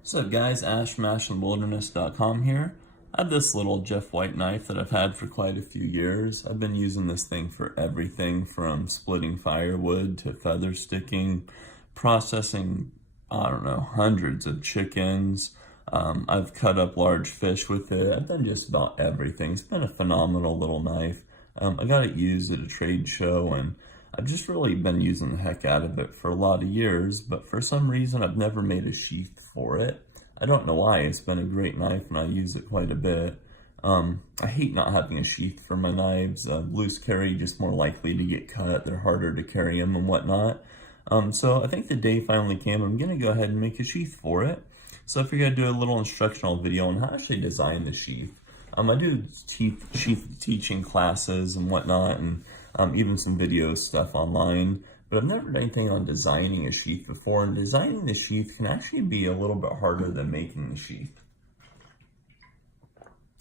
What's up guys, ashmashandwilderness.com here. I have this little Jeff White knife that I've had for quite a few years. I've been using this thing for everything from splitting firewood to feather sticking, processing, I don't know, hundreds of chickens. I've cut up large fish with it. I've done just about everything. It's been a phenomenal little knife. I got it used at a trade show and I've just really been using the heck out of it for a lot of years, but for some reason I've never made a sheath for it. I don't know why. It's been a great knife and I use it quite a bit. I hate not having a sheath for my knives. Loose carry, just more likely to get cut. They're harder to carry them and whatnot. So I think the day finally came. I'm going to go ahead and make a sheath for it. So I figured I'd do a little instructional video on how to actually design the sheath. I do sheath teaching classes and whatnot, and even some video stuff online, but I've never done anything on designing a sheath before, and designing the sheath can actually be a little bit harder than making the sheath.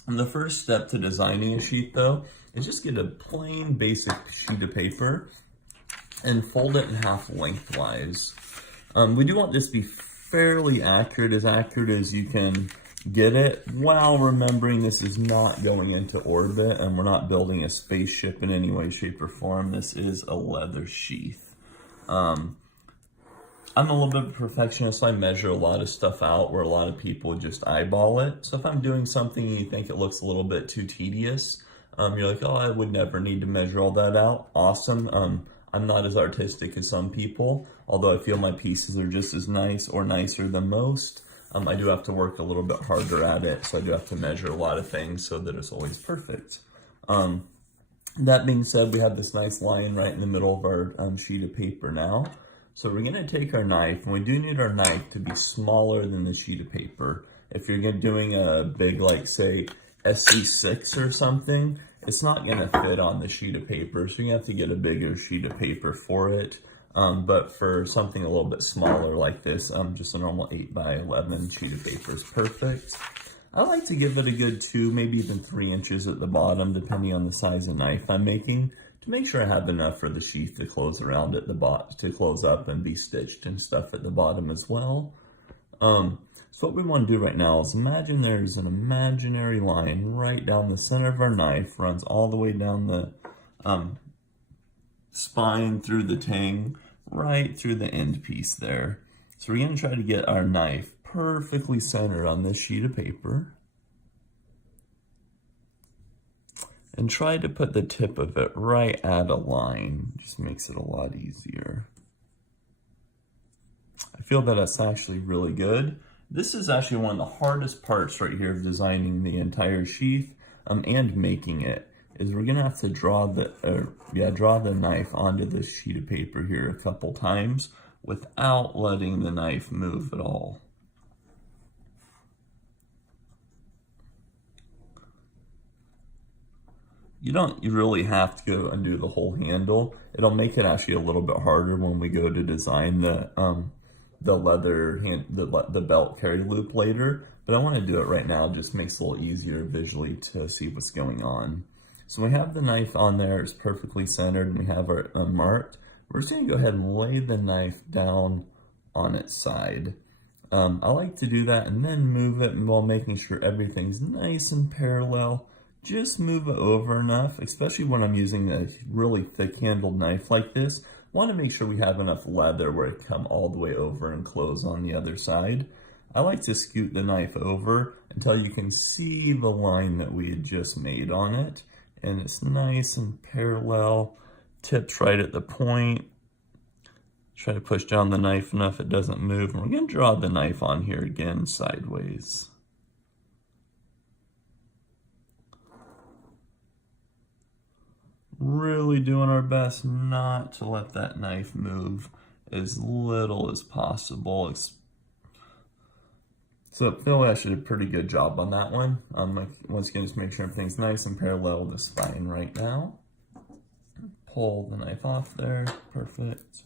And the first step to designing a sheath, though, is just get a plain basic sheet of paper and fold it in half lengthwise. We do want this to be fairly accurate as you can get it, while remembering this is not going into orbit and we're not building a spaceship in any way, shape, or form. This is a leather sheath. I'm a little bit of a perfectionist, so I measure a lot of stuff out where a lot of people just eyeball it. So if I'm doing something and you think it looks a little bit too tedious, you're like, oh, I would never need to measure all that out. Awesome. I'm not as artistic as some people, although I feel my pieces are just as nice or nicer than most. I do have to work a little bit harder at it, so I do have to measure a lot of things so that it's always perfect. That being said, we have this nice line right in the middle of our sheet of paper now. So we're going to take our knife, and we do need our knife to be smaller than the sheet of paper. If you're doing a big, like, say, SC6 or something, it's not going to fit on the sheet of paper, so you have to get a bigger sheet of paper for it. But for something a little bit smaller like this, just a normal 8x11 sheet of paper is perfect. I like to give it a good 2, maybe even 3 inches at the bottom, depending on the size of knife I'm making, to make sure I have enough for the sheath to close around at the bottom, to close up and be stitched and stuff at the bottom as well. So what we want to do right now is imagine there's an imaginary line right down the center of our knife, runs all the way down the spine through the tang, right through the end piece there. So we're going to try to get our knife perfectly centered on this sheet of paper and try to put the tip of it right at a line. Just makes it a lot easier. I feel that that's actually really good. This is actually one of the hardest parts right here of designing the entire sheath and making it. Is we're gonna have to draw the knife onto this sheet of paper here a couple times without letting the knife move at all. You really have to go and do the whole handle. It'll make it actually a little bit harder when we go to design the belt carry loop later, but I want to do it right now. It just makes it a little easier visually to see what's going on. So we have the knife on there, it's perfectly centered, and we have our marked. We're just going to go ahead and lay the knife down on its side. I like to do that and then move it while making sure everything's nice and parallel. Just move it over enough, especially when I'm using a really thick-handled knife like this. Want to make sure we have enough leather where it come all the way over and close on the other side. I like to scoot the knife over until you can see the line that we had just made on it. And it's nice and parallel, tips right at the point. Try to push down the knife enough it doesn't move. And we're going to draw the knife on here again sideways. Really doing our best not to let that knife move as little as possible. So I feel I should do a pretty good job on that one. Once again, just make sure everything's nice and parallel with the spine right now. Pull the knife off there, perfect.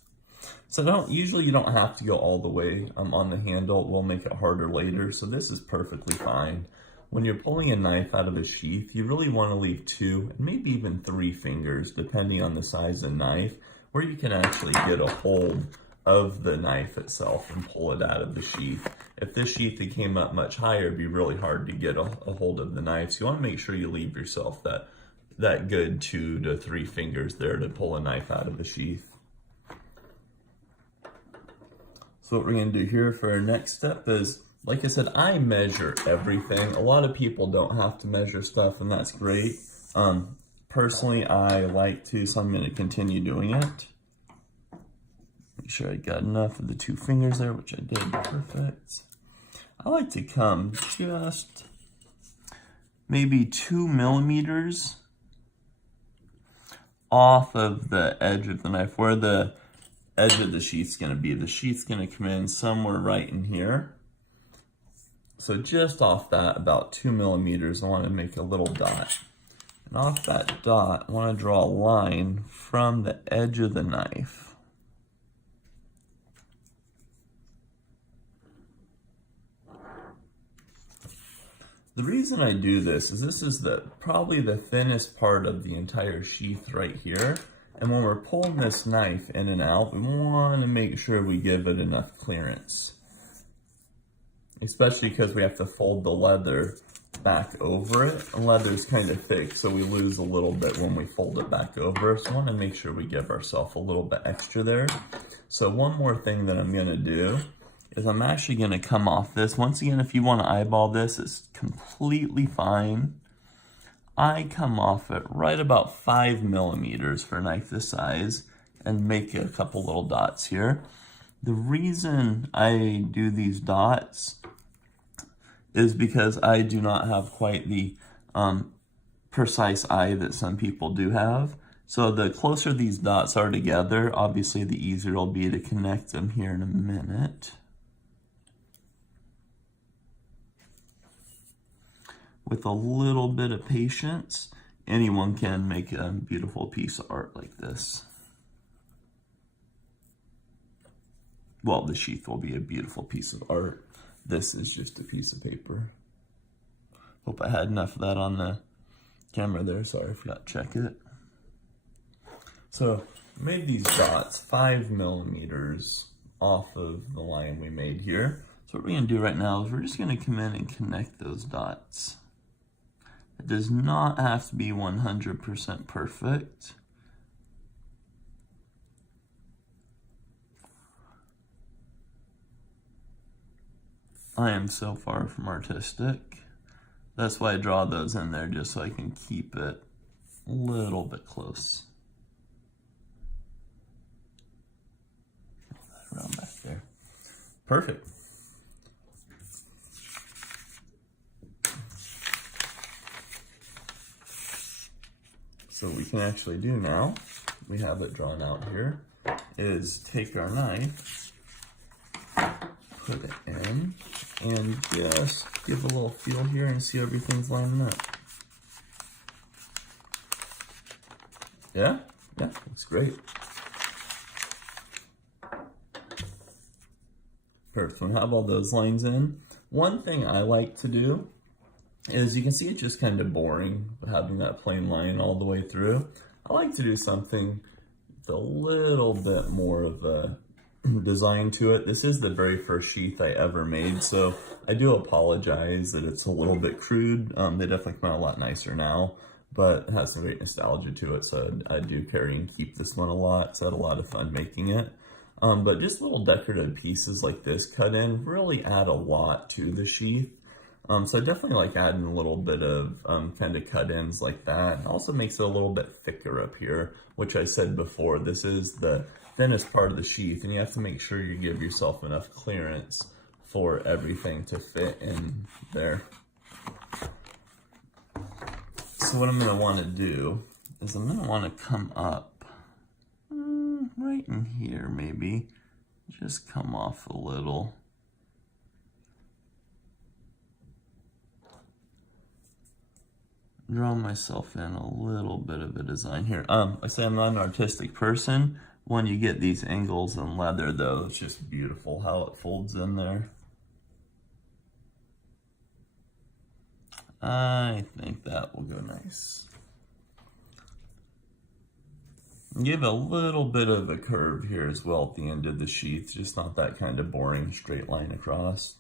So usually you don't have to go all the way on the handle. It will make it harder later, so this is perfectly fine. When you're pulling a knife out of a sheath, you really want to leave 2 and maybe even 3 fingers, depending on the size of the knife, where you can actually get a hold of the knife itself and pull it out of the sheath. If this sheath came up much higher, it'd be really hard to get a hold of the knife. So you want to make sure you leave yourself that good 2 to 3 fingers there to pull a knife out of the sheath. So what we're going to do here for our next step is, like I said, I measure everything. A lot of people don't have to measure stuff, and that's great. Personally, I like to, so I'm going to continue doing it. Make sure I got enough of the 2 fingers there, which I did. Perfect. I like to come just maybe 2 millimeters off of the edge of the knife, where the edge of the sheath's going to be. The sheath's going to come in somewhere right in here. So just off that, about 2 millimeters, I want to make a little dot. And off that dot, I want to draw a line from the edge of the knife. The reason I do this is probably the thinnest part of the entire sheath right here. And when we're pulling this knife in and out, we want to make sure we give it enough clearance. Especially because we have to fold the leather back over it. And leather's kind of thick, so we lose a little bit when we fold it back over. So I want to make sure we give ourselves a little bit extra there. So one more thing that I'm going to do is I'm actually going to come off this. Once again, if you want to eyeball this, it's completely fine. I come off it right about 5 millimeters for a knife this size and make a couple little dots here. The reason I do these dots is because I do not have quite the precise eye that some people do have. So the closer these dots are together, obviously the easier it'll be to connect them here in a minute. With a little bit of patience, anyone can make a beautiful piece of art like this. Well, the sheath will be a beautiful piece of art. This is just a piece of paper. Hope I had enough of that on the camera there. Sorry, I forgot to check it. So, I made these dots 5 millimeters off of the line we made here. So what we're going to do right now is we're just going to come in and connect those dots. It does not have to be 100% perfect. I am so far from artistic. That's why I draw those in there, just so I can keep it a little bit close. Around back there. Perfect. So what we can actually do now, we have it drawn out here, is take our knife, put it in, and just give a little feel here and see everything's lining up. Yeah, looks great. Perfect, so we have all those lines in. One thing I like to do is, you can see it's just kind of boring having that plain line all the way through. I like to do something with a little bit more of a design to it. This is the very first sheath I ever made, so I do apologize that it's a little bit crude. They definitely come out a lot nicer now, but it has some great nostalgia to it, so I do carry and keep this one a lot. So I had a lot of fun making it. But just little decorative pieces like this cut in really add a lot to the sheath. So I definitely like adding a little bit of kind of cut-ins like that. It also makes it a little bit thicker up here, which I said before, this is the thinnest part of the sheath, and you have to make sure you give yourself enough clearance for everything to fit in there. So what I'm going to want to do is I'm going to want to come up right in here, maybe. Just come off a little. Draw myself in a little bit of a design here. I say I'm not an artistic person. When you get these angles in leather though, it's just beautiful how it folds in there. I think that will go nice. Give a little bit of a curve here as well at the end of the sheath, just not that kind of boring straight line across.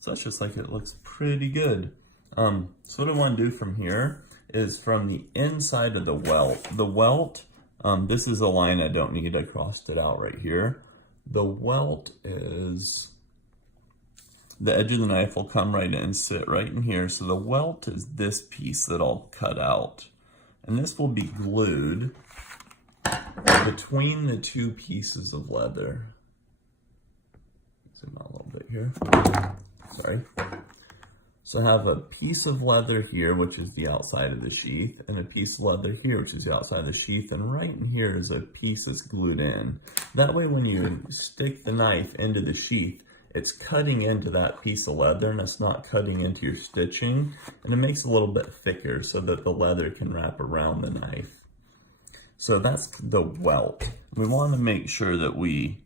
So that's just like it looks pretty good. So what I want to do from here is from the inside of the welt. The welt, this is a line I don't need, I crossed it out right here. The welt is, the edge of the knife will come right in and sit right in here. So the welt is this piece that I'll cut out. And this will be glued between the two pieces of leather. Zoom out a little bit here. Sorry. So I have a piece of leather here, which is the outside of the sheath, and a piece of leather here, which is the outside of the sheath, and right in here is a piece that's glued in. That way when you stick the knife into the sheath, it's cutting into that piece of leather and it's not cutting into your stitching, and it makes it a little bit thicker so that the leather can wrap around the knife. So that's the welt. We want to make sure that we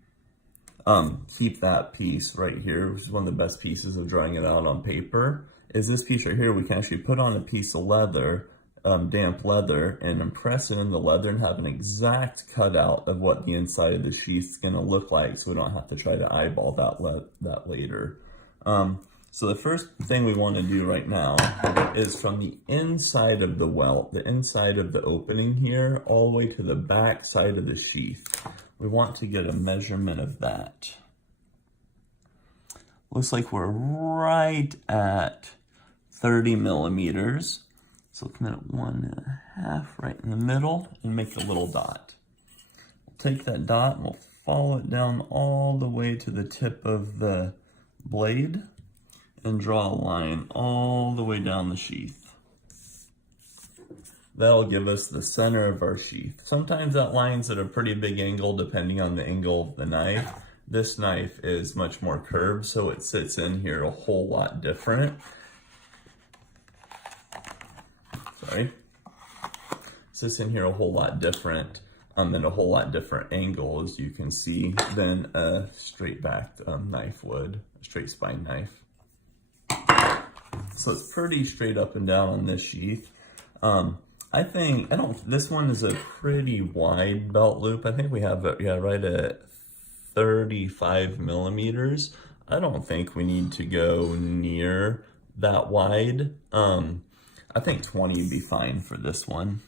keep that piece right here, which is one of the best pieces of drawing it out on paper, is this piece right here. We can actually put on a piece of leather, damp leather, and impress it in the leather and have an exact cutout of what the inside of the sheath is going to look like, so we don't have to try to eyeball that later. So the first thing we want to do right now is from the inside of the welt, the inside of the opening here, all the way to the back side of the sheath. We want to get a measurement of that. Looks like we're right at 30 millimeters. So come in at 1.5 right in the middle and make a little dot. We'll take that dot and we'll follow it down all the way to the tip of the blade and draw a line all the way down the sheath. That'll give us the center of our sheath. Sometimes that line's at a pretty big angle depending on the angle of the knife. This knife is much more curved, so it sits in here a whole lot different. Sorry. Sits in here a whole lot different, and a whole lot different angle, as you can see, than a straight backed knife would, a straight spine knife. So it's pretty straight up and down on this sheath. This one is a pretty wide belt loop. I think we have it, right at 35 millimeters. I don't think we need to go near that wide. I think 20 would be fine for this one.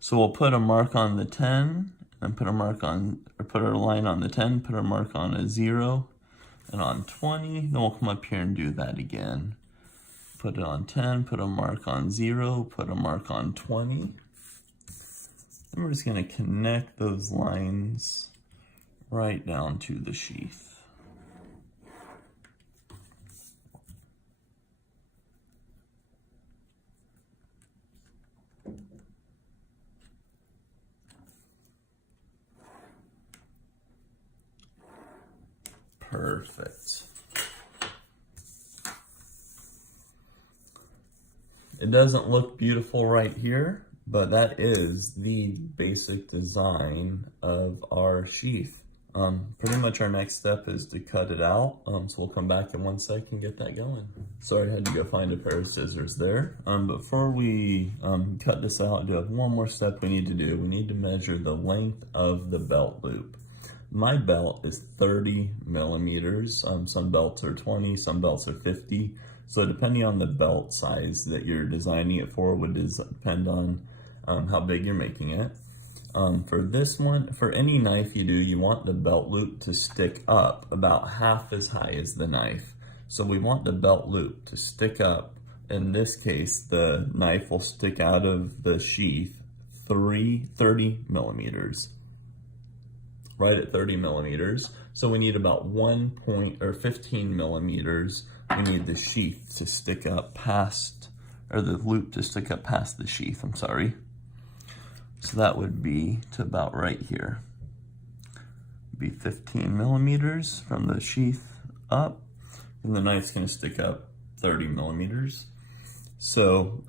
So we'll put a mark on the 10 and put our line on the 10, put a mark on a 0 and on 20. Then we'll come up here and do that again. Put it on 10, put a mark on 0, put a mark on 20. And we're just going to connect those lines right down to the sheath. Perfect. It doesn't look beautiful right here, but that is the basic design of our sheath. Pretty much our next step is to cut it out. So we'll come back in 1 sec and get that going. Sorry, I had to go find a pair of scissors there. But before we cut this out, I do have one more step we need to do. We need to measure the length of the belt loop. My belt is 30 millimeters. Some belts are 20, some belts are 50. So depending on the belt size that you're designing it for would depend on how big you're making it. For this one, for any knife you do, you want the belt loop to stick up about half as high as the knife. So we want the belt loop to stick up. In this case, the knife will stick out of the sheath 30 millimeters. Right at 30 millimeters. So we need about 15 millimeters. We need the sheath to stick up past, or the loop to stick up past the sheath, I'm sorry. So that would be to about right here. Be 15 millimeters from the sheath up, and the knife's gonna stick up 30 millimeters. So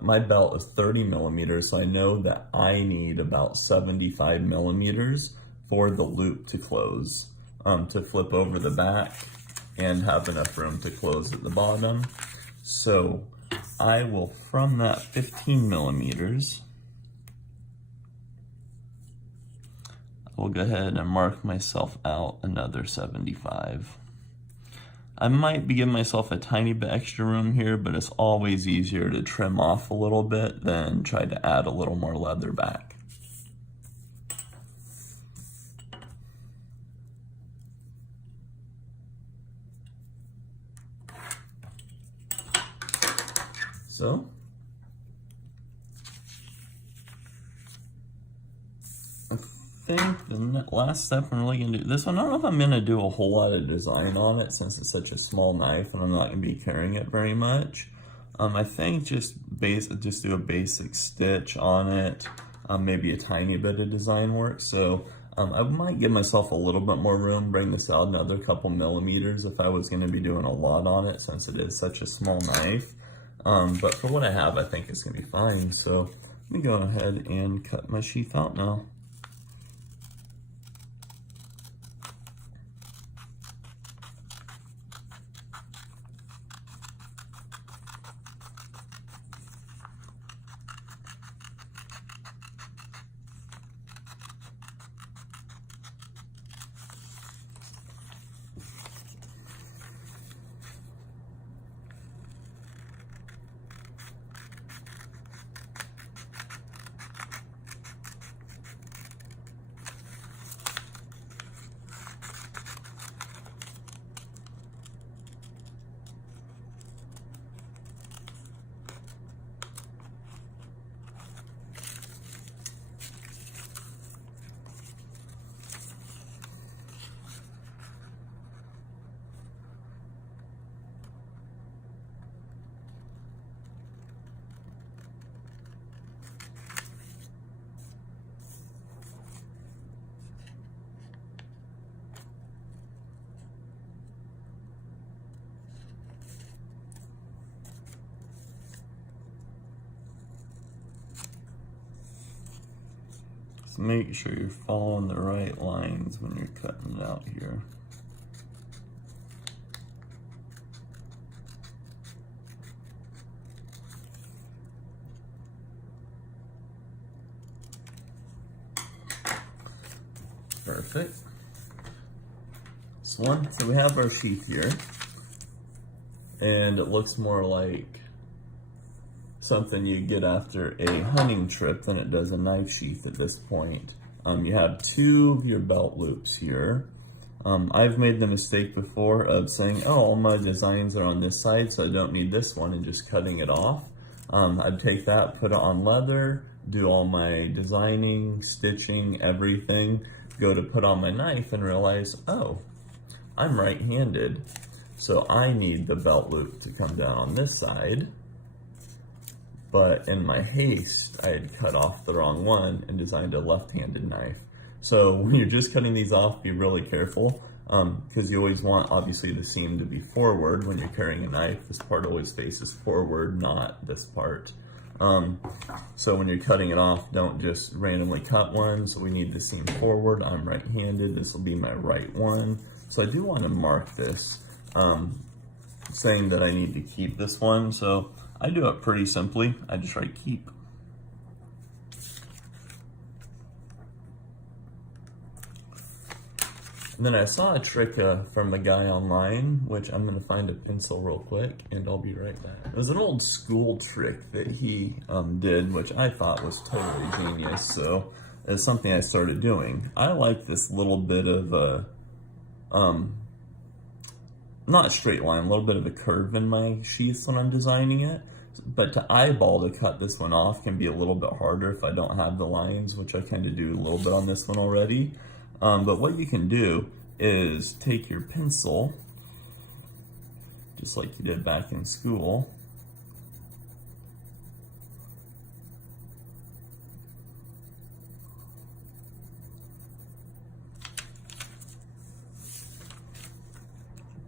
my belt is 30 millimeters, so I know that I need about 75 millimeters for the loop to close, to flip over the back and have enough room to close at the bottom. So I will, from that 15 millimeters, we'll go ahead and mark myself out another 75. I might be giving myself a tiny bit extra room here, but it's always easier to trim off a little bit than try to add a little more leather back. So, I think the last step I'm really gonna do this one. I don't know if I'm gonna do a whole lot of design on it since it's such a small knife and I'm not gonna be carrying it very much. I think just do a basic stitch on it, maybe a tiny bit of design work. So I might give myself a little bit more room, bring this out another couple millimeters if I was gonna be doing a lot on it since it is such a small knife. But for what I have, I think it's gonna be fine. So let me go ahead and cut my sheath out now. Make sure you're following the right lines when you're cutting it out here. Perfect. So we have our sheath here, and it looks more like something you get after a hunting trip than it does a knife sheath at this point. You have two of your belt loops here. I've made the mistake before of saying, oh, all my designs are on this side, so I don't need this one, and just cutting it off. I'd take that, put it on leather, do all my designing, stitching, everything, go to put on my knife and realize, oh, I'm right-handed, so I need the belt loop to come down on this side. But in my haste, I had cut off the wrong one and designed a left-handed knife. So when you're just cutting these off, be really careful, because you always want, obviously, the seam to be forward when you're carrying a knife. This part always faces forward, not this part. So when you're cutting it off, don't just randomly cut one. So we need the seam forward. I'm right-handed. This will be my right one. So I do want to mark this, saying that I need to keep this one. So I do it pretty simply. I just write keep. And then I saw a trick from a guy online, which I'm gonna find a pencil real quick and I'll be right back. It was an old school trick that he did, which I thought was totally genius. So it's something I started doing. I like this little bit of a, not a straight line, a little bit of a curve in my sheaths when I'm designing it. But to eyeball to cut this one off can be a little bit harder if I don't have the lines, which I kind of do a little bit on this one already. But what you can do is take your pencil, just like you did back in school,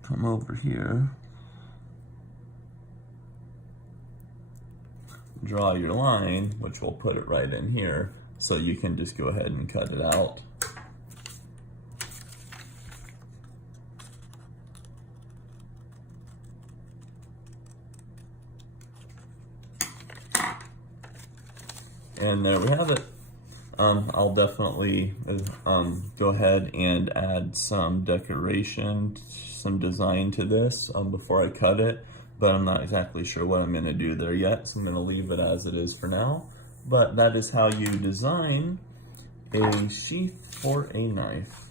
come over here, draw your line, which will put it right in here, so you can just go ahead and cut it out. And there we have it. I'll definitely go ahead and add some decoration, some design to this before I cut it, but I'm not exactly sure what I'm going to do there yet, so I'm going to leave it as it is for now. But that is how you design a sheath for a knife.